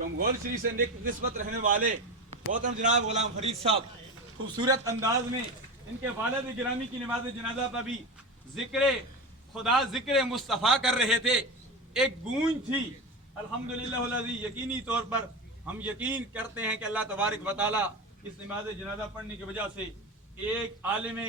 कमगोल शरीफ से निस्बत रहने वाले मोहतरम जनाब गुलाम फरीद साहब खूबसूरत अंदाज में इनके वालिद गिरामी की नमाज जनाजा पर भी जिक्र खुदा जिक्र मुस्तफ़ा कर रहे थे। एक गूंज थी अल्हम्दुलिल्लाह। यकीनी तौर पर हम यकीन करते हैं कि अल्लाह तबारक व तआला इस नमाज जनाजा पढ़ने की वजह से एक आलिम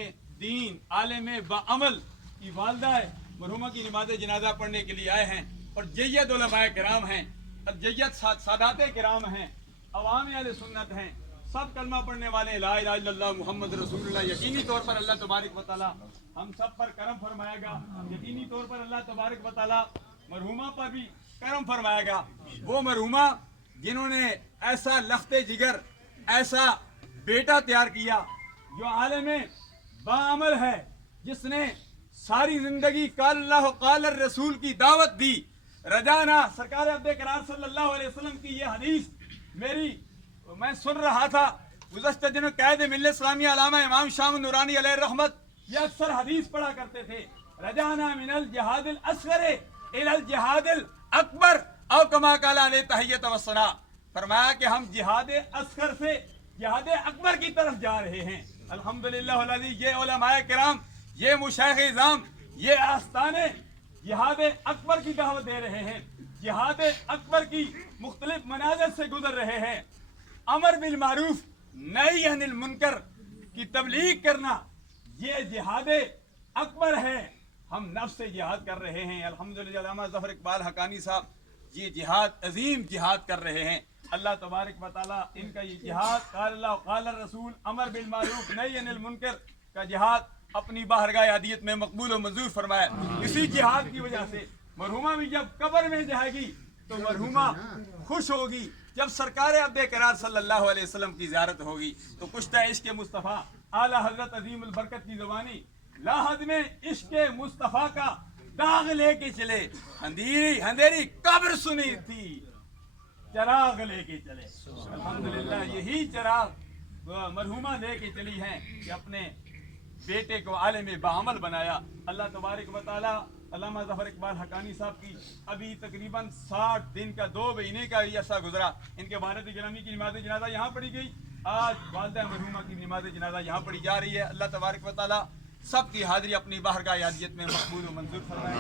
दीन आलिम बाअमल की वालदा मरहुमा की नमाज जनाजा पढ़ने के लिए आए हैं और जय्यद उलमाए किराम हैं और जय्यद सादाते किराम हैं, अवाम अहले सुन्नत हैं, सब कलमा पढ़ने वाले ला इलाहा इल्लल्लाह मुहम्मद रसूलुल्लाह। यकीनी तौर पर अल्लाह तबारक व तआला हम सब पर करम फरमाएगा। यकीनी तौर पर अल्लाह तबारक व तआला मरहुमा पर भी करम फरमाएगा। वो मरहुमा जिन्होंने ऐसा लख्ते जिगर ऐसा बेटा तैयार किया जो आलिम बाअमल है, जिसने सारी जिंदगी काल अल्लाह काल रसूल की दावत दी। रजाना सरकार अब्दे करार सल्लल्लाहु अलैहि वसल्लम की ये हदीस मैं सुन रहा था गुज़श्ता दिनों कैद मिल्लत इस्लामिया अल्लामा इमाम शाह नूरानी अलैहि रहमत ये अक्सर हदीस पढ़ा करते थे। रजाना मिनल जिहादिल असगर इलल जिहादिल अकबर औ कमा काला अलैहि तहियत व सना। फरमाया कि हम जिहाद असगर से जिहाद अकबर की तरफ जा रहे हैं। अल्हम्दुलिल्लाह। ये उलमाए किराम ये मुशाइख इज़ाम ये आस्ताने जिहाद अकबर की दावत दे रहे हैं, जिहाद अकबर की मुख्तलिफ मनाज़िर से गुजर रहे हैं। अमर बिल मारूफ नही अनिल मुनकर की तबलीग करना ये जिहाद अकबर है। हम नफ्स से जिहाद कर रहे हैं। अल्हम्दुलिल्लाह। अल्लामा ज़फ़र इक़बाल हक़ानी साहब ये जिहाद अजीम जिहाद कर रहे हैं। अल्लाह तबारक व तआला इनका ये जिहाद क़ाल अल्लाह क़ाल रसूल अमर बिल मारूफ नही अनिल मुनकर का जिहाद अपनी बारगाह अदियत में मकबूल और मंजूर फरमाया। इसी जिहाद की वजह से मरहुमा भी जब कब्र में जाएगी तो मरहुमा खुश होगी। जब सरकार अब्दे करार सल्लल्लाहु अलैहि वसल्लम की ज़ियारत होगी तो कुश्ता इश्क़ मुस्तफ़ा आला हज़रत अज़ीमुल बरकत की ज़बानी लाहद में इश्क़ मुस्तफ़ा का दाग लेके चले। अंधेरी कब्र सुनी थी चराग लेके चले। अल्हम्दुलिल्लाह। यही चराग मरहुमा लेके चली हैं कि अपने बेटे को आलिम बाअमल बनाया। अल्लाह तबारक व तआला अल्लामा ज़फ़र इक़बाल हक़ानी साहब की अभी तकरीबन 60 दिन का 2 महीने का ऐसा गुजरा। इनके वालिद गिरामी की नमाज जनाजा यहाँ पढ़ी गई। आज वालिदा मरहुमा की नमाज जनाजा यहाँ पढ़ी जा रही है। अल्लाह तबारक व तआला सबकी हाज़िरी अपनी बारगाह अदियत में मकबूल व मंजूर फरमाए।